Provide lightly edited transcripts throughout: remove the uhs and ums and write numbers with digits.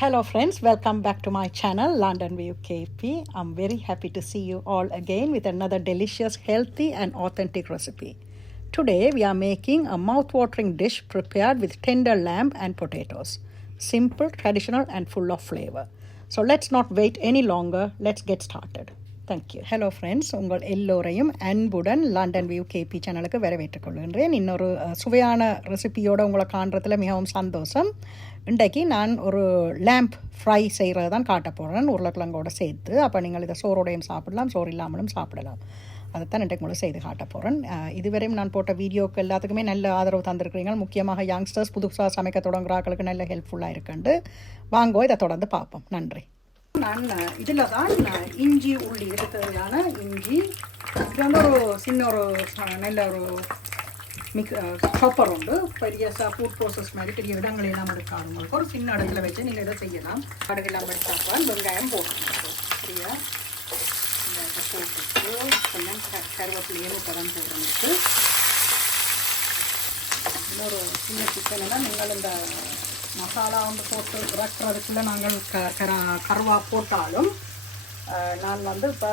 Hello friends, welcome back to my channel London View KP. I'm very happy to see you all again with another delicious, healthy and authentic recipe. Today we are making a mouth-watering dish prepared with tender lamb and potatoes. Simple, traditional and full of flavor. So let's not wait any longer. Let's get started. Thank you. Hello friends, உங்கள் எல்லோரையும் அன்புடன் London view KP சேனலுக்கு வரவேற்றுக் கொள்கின்றேன். இன்னொரு சுவையான ரெசிபியோடு உங்களை காண்றதுல மிகவும் சந்தோஷம். இன்றைக்கு நான் ஒரு லேம்ப் ஃப்ரை செய்கிறது தான் காட்ட போகிறேன் உருளைக்கிழங்கோடு சேர்த்து. அப்போ நீங்கள் இதை சோறோடையும் சாப்பிடலாம், சோறு இல்லாமலும் சாப்பிடலாம். அதைத்தான் இன்றைக்கு உங்களுக்கு செய்து காட்ட போகிறேன். இதுவரையும் நான் போட்ட வீடியோக்கு எல்லாத்துக்குமே நல்ல ஆதரவு தந்திருக்கிறீங்க. முக்கியமாக யங்ஸ்டர்ஸ் புதுசாக சமைக்க தொடங்குறாக்களுக்கு நல்ல ஹெல்ப்ஃபுல்லாக இருக்குண்டு வாங்கோ, இதை தொடர்ந்து பார்ப்போம். நன்றி. நான் இதில் தான் இஞ்சி உள்ளி இதுக்கு தேவையான இஞ்சி, இது வந்து ஒரு சின்ன ஒரு நல்ல ஒரு சாப்பர் உண்டு. பெரிய ஃபுட் ப்ராசஸ் மாதிரி பெரிய இடங்கள் எல்லாம் எடுக்காது. உங்களுக்கு ஒரு சின்ன இடத்துல வச்சு நீங்கள் இதை செய்யலாம். கடுகு எல்லாம் படித்தாப்பால் வெங்காயம் போட்டுருக்கோம். சரியா, போட்டுட்டு கொஞ்சம் கருவேப்பிலையும் இப்போதான் போடுறதுக்கு. இன்னொரு சின்ன சிக்கன் எல்லாம் நீங்கள் இந்த மசாலா வந்து போட்டு இறக்குறதுக்குள்ளே நாங்கள் கருவா போட்டாலும் நான் வந்து இப்போ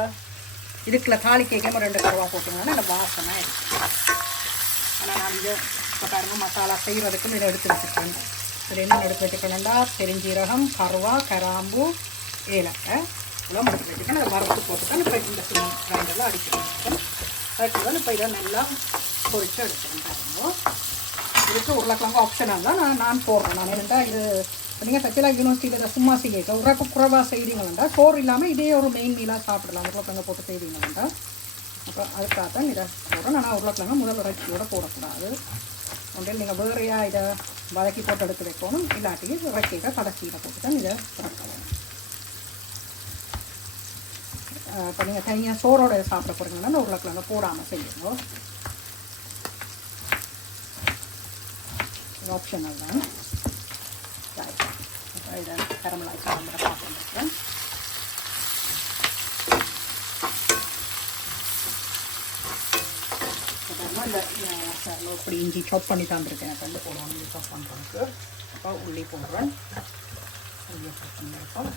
இதுக்குள்ள தாலி கேட்காம 2 கருவா போட்டுங்கன்னா அந்த வாசனை இருக்குது. ஆனால் நான் இதை இப்போ பாருங்கள் மசாலா செய்கிறதுக்கும் இதை எடுத்து வச்சுருக்கேன். இதில் என்ன எடுத்து வச்சுக்கணும்னா பெருஞ்சீரகம், கருவா, கராம்பு, ஏலக்காய் எல்லாம் எடுத்து வச்சுக்கேன். அதை வறுத்து போட்டுக்கேன். இப்போ இந்த கிரைண்டெல்லாம் அடிச்சுக்கணும். அதுக்கு இப்போ இதை நல்லா பொரித்து எடுத்துக்கணும். பாருங்க, இதுக்கு உருளைக்கிழங்கு ஆப்ஷனாக தான் நான் போடுறேன். நான் என்னென்னா இது நீங்கள் தச்சிலா யூனிவர்சிட்டியில் இதை சும்மா செய்ய உரப்பு குறைவாக செய்கிறீங்களா சோறு இல்லாமல் இதே ஒரு மெயின் மீலாக சாப்பிடலாம். உருளைக்கிழங்கு போட்டு செய்கிறீங்களா. அப்புறம் அதுக்காக தான் இதை போடுறேன். ஆனால் உருளைக்கிழங்கு முதல் இறைச்சியோடு போடக்கூடாது. ஒன்றில் நீங்கள் வேறையாக இதை வதக்கி போட்டு எடுத்து வைக்கணும். இல்லாட்டி இறைச்சியை கடைசியில் போட்டு தான் இதை திறக்கலாம். இப்போ நீங்கள் தனியாக சோறோட சாப்பிட போகிறீங்கன்னா உருளைக்கிழங்கு போடாமல் செய்யணும். ஆப்ஷனல் தான். இதை கரமலாய்ச்சி வந்து பார்த்துருக்கேன். இந்த இப்படி இஞ்சி சாப் பண்ணி தந்துருக்கேன். கண்டு போடுவோம் இஞ்சி சாப் பண்ணுறதுக்கு. அப்போ உள்ளி போடுறேன். உள்ளியை சாப் பண்ணியிருக்கோம்.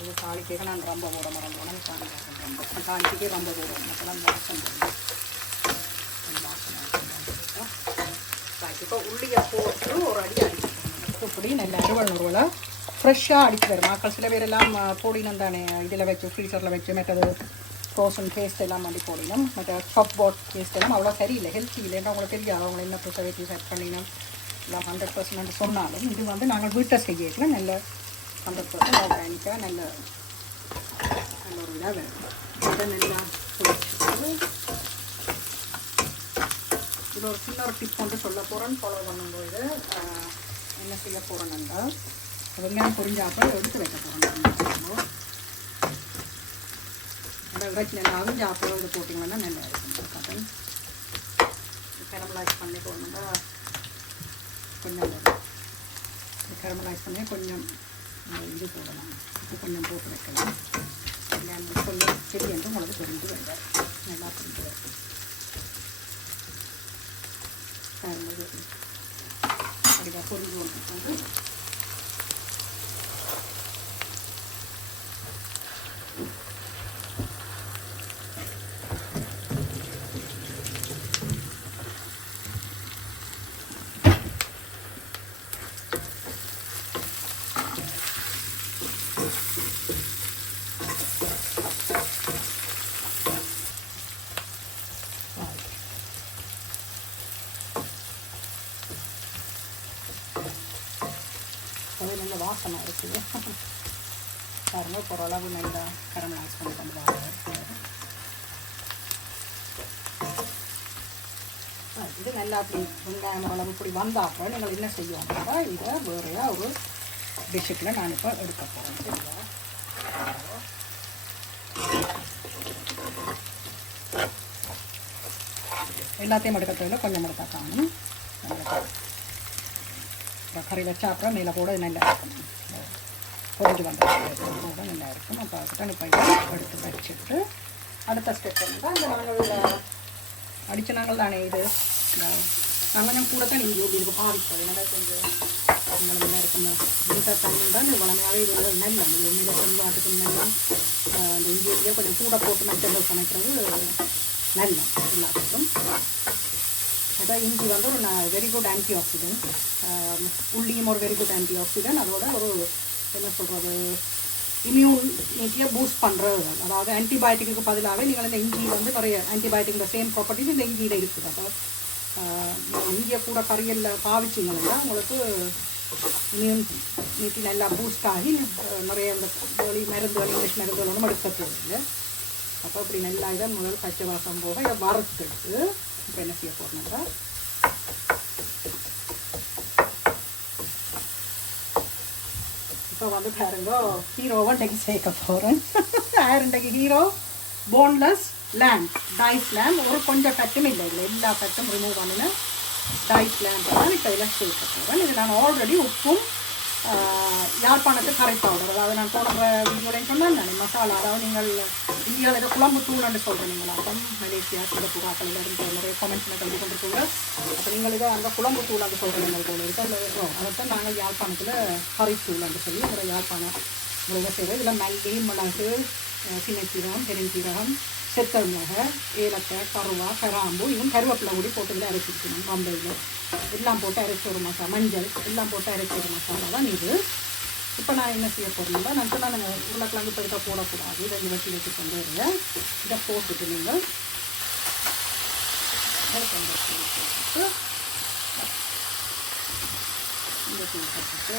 இது தாளிக்கே நான் ரொம்ப போட மறந்துவோம். தாளிக்கே ரொம்ப போடுவோம். அப்போதான் வாசம் போடுவோம். இப்போ உள்ளியை போட்டு ஒரு அடி அடிச்சுக்கணும். இப்படி நல்ல அறுவல் ஃப்ரெஷ்ஷாக அடிச்சு வரும். மக்கள் சில பேர் எல்லாம் போடினம் தானே இதில் வச்சு ஃப்ரீசரில் வச்சு மற்றது ஃப்ரோசன் பேஸ்ட் எல்லாம் பண்ணி போடினோம். மற்ற சாப் போட் பேஸ்ட் எல்லாம் அவ்வளோ சரியில்லை, ஹெல்த்தி இல்லைன்னா அவங்களுக்கு தெரியாது. அவங்க என்ன ப்ரிசர்வேட்டிவ் செட் பண்ணினோம் இல்லை 100% சொன்னாலும் இது வந்து நாங்கள் வீட்டை செய்யலாம். நல்ல 100% ஆர்கானிக்காக நல்ல ஒரு இதாக வேணும். இதை நல்லா பிடிச்சிட்டு இது ஒரு சின்ன ஒரு டிப் வந்து சொல்ல போகிறேன்னு ஃபாலோ பண்ணும்போது என்ன செய்ய போகிறேன்னா வெங்காயம் பொரிஞ்சாப்போ எடுத்து வைக்க போகிறோம். அந்த இறைச்சி நல்லா அவிஞ்சாப்போ இது போட்டிங்கன்னா நல்லா இருக்கும். கட்டன் கரமலைஸ் பண்ணி போடணுன்னா கொஞ்சம் கரமலைஸ் பண்ணி கொஞ்சம் இது போடலாம். கொஞ்சம் போட்டு வைக்கலாம். கொஞ்சம் செடி என்று உங்களுக்கு தெரிஞ்சு வேண்டாம். நல்லா புரிஞ்சு வைக்கும். அப்படிதான் பொரிஞ்சு கொண்டு அது நல்ல வாசமாக இருக்குது. பாருங்கள், இப்போ ஓரளவு நல்லா கரமலைஸ் பண்ணி கொண்டு வாங்க. இது நல்லா அப்படி வெங்காயம் ஓரளவு இப்படி வந்தாப்போ நீங்கள் என்ன செய்வாங்கன்னா இதை வேறையா ஒரு டிஷ்ஷுக்குள்ள நான் இப்போ எடுக்க போகிறேன். சரியா, எல்லாத்தையும் எடுக்க தேவையில்லை, கொஞ்சம் எடுத்தா காணும். கறி வச்சா அப்புறம் மேலே கூட நல்லா இருக்கும். பொரிஞ்சு வந்தது நல்லா இருக்கும். அப்போ அதுதான் இப்போ எடுத்து வச்சுட்டு அடுத்த ஸ்டெப் வந்து அந்த நாங்கள் அடித்த நாங்கள் தானே இது நான் கொஞ்சம் கூட தான் நீங்கள் இப்படி இருக்கு பாதிப்பது. ஏன்னா கொஞ்சம் என்ன இருக்குங்க வீட்டை தண்ணி தான் வளமையாகவே இது நல்ல உண்மையில செல்வாட்டுக்கு நல்ல இந்த இஞ்சியை கொஞ்சம் கூட போட்டு மச்சல் சமைக்கிறது நல்ல எல்லாத்துக்கும். அதான் இஞ்சி வந்து ஒரு வெரி குட் ஆன்டி ஆக்சிடென்ட், உள்ளியும் ஒரு வெரி குட் ஆன்டி ஆக்சிடென்ட். அதோட ஒரு என்ன சொல்கிறது இம்யூனிட்டியை பூஸ்ட் பண்ணுறது. அதாவது ஆன்டிபயோட்டிக்கு பதிலாகவே நீங்கள் இந்த இஞ்சி வந்து நிறைய ஆன்டிபயோட்டிக் சேம் ப்ராப்பர்ட்டிஸ் இந்த இஞ்சியில் இருக்குது. அப்போ இஞ்சியை கூட கறியலில் பாவிச்சிங்கன்னா உங்களுக்கு இம்யூனிட்டி நல்லா பூஸ்ட் ஆகி நிறைய இந்த மருந்துகள் இங்கிலீஷ் மருந்துகள் ஒன்றும் எடுக்கிறது இல்லை. அப்போ அப்படி நல்லா இதை முதல் பச்சை வாசம் போக இதை வறுத்துட்டு இப்போ என்ன செய்ய போகிறோம்னா இப்போ வந்து பாருங்க ஹீரோவை இன்றைக்கு சேர்க்க போகிறேன். யார் இன்றைக்கு hero? Boneless lamb, dice lamb. ஒரு கொஞ்சம் ஃபேட்டும் இல்லை, எல்லா ஃபேட்டும் ரிமூவ் பண்ணின டைஸ் லேம்ப் தான் இப்போ இதில் சேர்க்க போகிறேன். இது நான் ஆல்ரெடி உப்பும் யாழ்ப்பாணத்து கரை பவுடர், அதாவது நான் போடுற வீடியோலையும் சொன்னேன் நான் மசாலா, அதாவது நீங்கள் இந்தியாவில் ஏதோ குழம்பு தூள்னு சொல்கிறீங்களா, அப்போ மலேசியா சிங்கப்பூர் இருந்து நிறைய கமெண்ட்ஸில் கல்வி கொண்டிருக்கீங்க. அப்போ நீங்கள் இதை அந்த குழம்பு தூள் அந்த சொல்கிறீங்க போல இருக்குது. அதைத்தான் நாங்கள் யாழ்ப்பாணத்தில் கரை தூள்னு சொல்லி ஒரு யாழ்ப்பாண முறையில் செய்வோம். இதில் மல்லி, மிளகு, சின்னச்சீரகம், பெருஞ்சீரகம், செத்தல் மிளகு, ஏலக்காய், கருவா, கராம்பு, இன்னும் கருவேப்பிலை கூடி போட்டு அரைச்சிருக்கணும். பம்பையில் எல்லாம் போட்டு அரைச்சி ஒரு மசாலா, மஞ்சள் எல்லாம் போட்டு அரைச்சி ஒரு மசாலா தான் இது. இப்போ நான் என்ன செய்ய போகிறேன்னா நான் சொன்னால் நாங்கள் உருளைக்கிழங்கு பெருசாக போடக்கூடாது, இதை வச்சு வச்சு கொண்டு வருவேன். இதை போட்டுட்டு நீங்கள் போட்டுட்டு இந்த போட்டுட்டு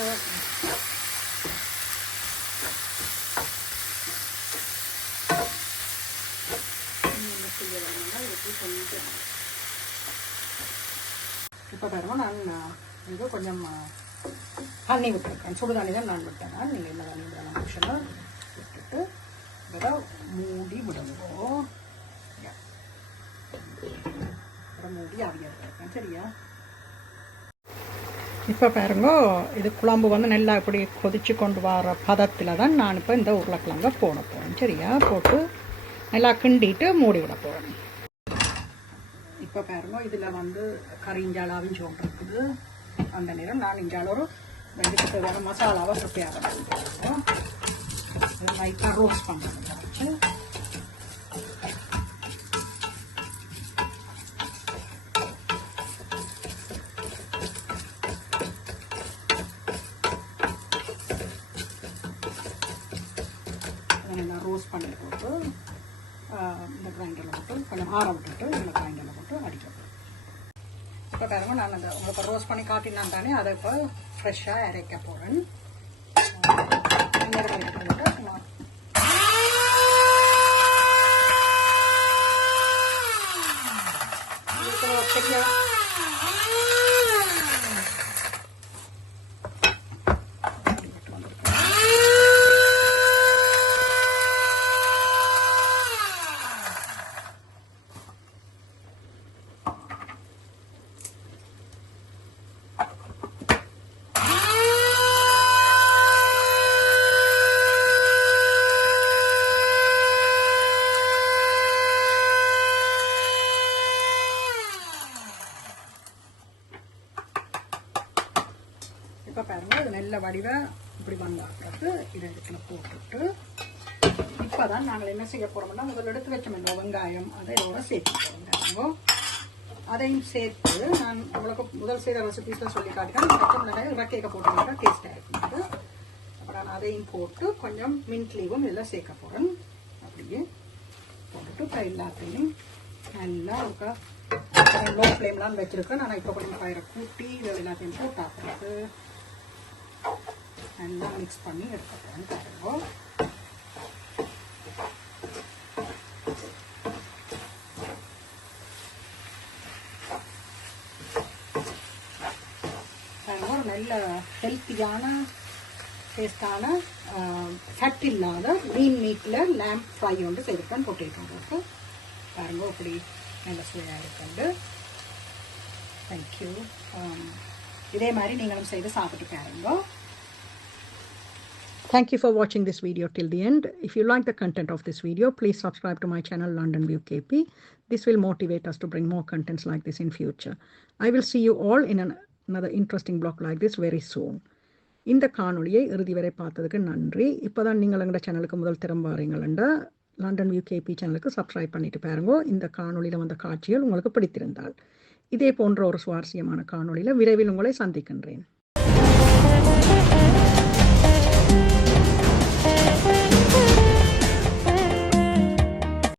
இப்போ பாருங்க நான் இது கொஞ்சம் தண்ணி விட்டுருக்கேன், சுடு தண்ணி தான் நான் விட்டேன். நீங்கள் என்ன தண்ணி விடலாம் ஆப்ஷனாக விட்டுட்டு இதை மூடி விடுவோம். மூடி ஆவியாக இருக்கேன் சரியா. இப்போ பாருங்க இது குழம்பு வந்து நல்லா இப்படி கொதிச்சு கொண்டு வர பதத்தில் தான் நான் இப்போ இந்த உருளைக்கிழங்க போட போகிறேன் சரியா. போட்டு நல்லா கிண்டிட்டு மூடி விட போகிறேன். இப்போ பாருங்க இதில் வந்து கறி இஞ்சாலாவும் சோறு இருக்குது. அந்த நேரம் நான் இஞ்சால ஒரு வெந்துக்கு தேவையான மசாலாவை ப்ரிப்பேர் பண்ணுறோம். லைட்டாக ரோஸ்ட் பண்ணுறேன். நல்லா ரோஸ்ட் பண்ணி போட்டு இந்த கிரைண்டரில் போட்டு கொஞ்சம் ஆற விட்டுட்டு இந்த கிரைண்டரில் போட்டு அடிக்க. இப்போ பாருங்க நான் அந்த உங்களுக்கு ரோஸ்ட் பண்ணி காட்டினான் தானே, அதை இப்போ ஃப்ரெஷ்ஷாக அரைக்க போகிறேன். சரியா இப்போ பாருங்க இது நல்ல வடிவை இப்படி வந்தாக்கிறது இதை இடத்துல போட்டுட்டு இப்போ தான் நாங்கள் என்ன செய்ய போகிறோம்னா முதல் எடுத்து வச்சோம் இந்த வெங்காயம் அதை இதோட சேர்த்து போகிறோம். அதையும் சேர்த்து நான் உங்களுக்கு முதல் செய்த ரெசிபீஸில் சொல்லி காட்டினேன். பச்சை மிளகாய் இறக்கைக்க போட்டோம்னா டேஸ்ட்டாக இருக்குது. அப்புறம் நான் அதையும் போட்டு கொஞ்சம் மின்ட் லீவும் இதெல்லாம் சேர்க்க போகிறேன். அப்படியே போட்டுட்டு இப்போ எல்லாத்தையும் நல்லா இருக்கா லோ ஃப்ளேம்லாம் வச்சுருக்கேன். நான் இப்போ கொஞ்சம் ஃபயரை கூட்டி இதை எல்லாத்தையும் போட்டாக்குறது நல்லா மிக்ஸ் பண்ணி எடுத்துக்கிறேன். பாருங்க ஒரு நல்ல ஹெல்த்தியான டேஸ்டான ஃபேட் இல்லாத மீன் மீட்டில் லேம்ப் ஃப்ரை ஒன்று செய்திருக்கேன் போட்டிருக்கோம். பாருங்க அப்படி நல்ல சுவையாக இருக்குது. தேங்க்யூ. இதே மாதிரி நீங்களும் செய்து சாப்பிட்டு பாருங்க. Thank you for watching this video till the end. If you like the content of this video, please subscribe to my channel London View KP. This will motivate us to bring more contents like this in future. I will see you all in another interesting blog like this very soon. இந்த காணொளியை இறுதி வரை பார்த்ததுக்கு நன்றி. இப்போ தான் நீங்கள் எங்களோட சேனலுக்கு முதல் திறம் வாரீங்களா, லண்டன் வியூ கேபி சேனலுக்கு சப்ஸ்கிரைப் பண்ணிட்டு பாருங்க. இந்த காணொளியில் வந்த காட்சிகள் உங்களுக்கு பிடித்திருந்தால் இதே போன்ற ஒரு சுவாரஸ்யமான காணொளியில் விரைவில் உங்களை சந்திக்கின்றேன்.